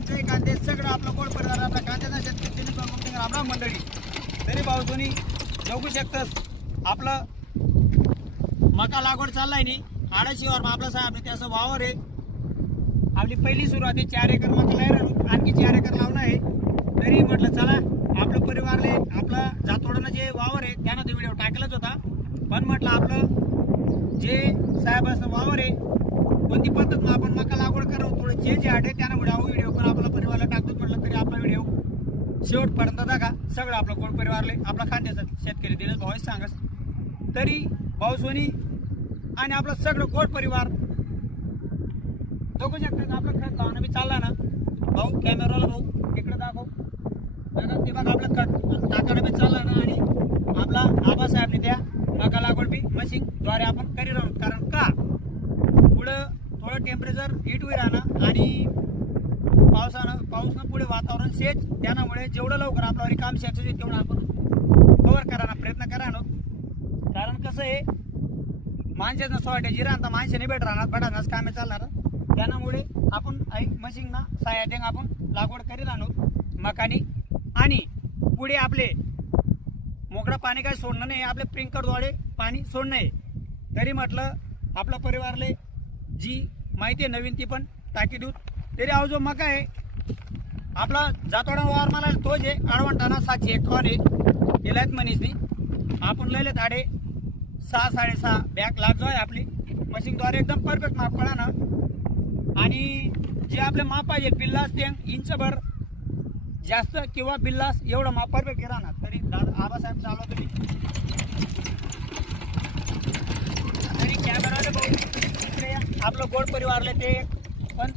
पानचे कांदे सगळं आपलं गोड परिवार आपल्या कांद्याचा शेतकरी रामराम मंडळी. तरी भाऊ तुम्ही बघू शकतस आपलं मका लागवड चाललाय नी आडाशीवर आपला साहेब त्याचं वावर आहे. आपली पहिली सुरुवात आहे 4 एकर मका लावून आणखी 4 एकर लावणं आहे. तरी म्हटलं चला आपलं परिवारले आपलं जातोडानं जे वावर आहे त्यानं तो व्हिडिओ टाकलाच होता. पण म्हटलं आपलं जे साहेबाचं वावर आहे कोणती पद्धत आपण मका लागवड करू थोडं चेंज आहे त्यानं व्हिडिओ पण आपला परिवारला टाकतो. म्हटलं तरी आपला व्हिडिओ शेवटपर्यंत बघा. सगळं आपलं गोड परिवारले आपला खांद्याचा शेतकरी दिनेश भाऊ सांगस. तरी भाऊ सोनी आणि आपलं सगळं गोड परिवार बघू शकता. आपलं खत लावणं बी चालला ना भाऊ. कॅमेराला भाऊ इकडे दाखव ते बघा आपलं खत टाकायला बी चालला ना. आणि आपला आबासाहेबने त्या मका लागवड बी मशीनद्वारे आपण करीत आहोत. कारण का पुढं थोडं टेम्परेचर हीट होईल राहणं आणि पाऊसनं पुढे वातावरण सेच त्यामुळे जेवढं लवकर आपल्यावर काम शेच तेवढं आपण कव्हर करायला प्रयत्न करा. कारण कसं आहे माणसाचं शॉर्टेज राहता माणसाने भेट राहणार बटानाच कामे चालणार. त्यामुळे आपण मशीनना सहाय्याने आपण लागवड करीत आणू मकानी. आणि पुढे आपले मोकळं पाणी काय सोडणं नाही आपले स्प्रिंकलरद्वारे पाणी सोडणं आहे. तरी म्हटलं आपल्या परिवारले जी माहिती आहे नवीन ती पण टाकी देऊ. तरी अहो जो मका आहे आपला जातोडा वावर मला तोच आहे. आडवंटाना 751 आहे गेल्यात मनीषनी आपण लयले ताडे 6-6.5 बॅग लागजो आहे आपली मशीनद्वारे एकदम परफेक्ट माप कळा ना. आणि जे आपले माप पाहिजे बिल्लास ते इंचभर जास्त किंवा बिल्लास एवढं माप परफेक्ट राहणार. तरी दादा आबासाहेब चालवा तुम्ही. तरी कॅमेराला बघू इकडे आपलं गोड परिवारले ते पण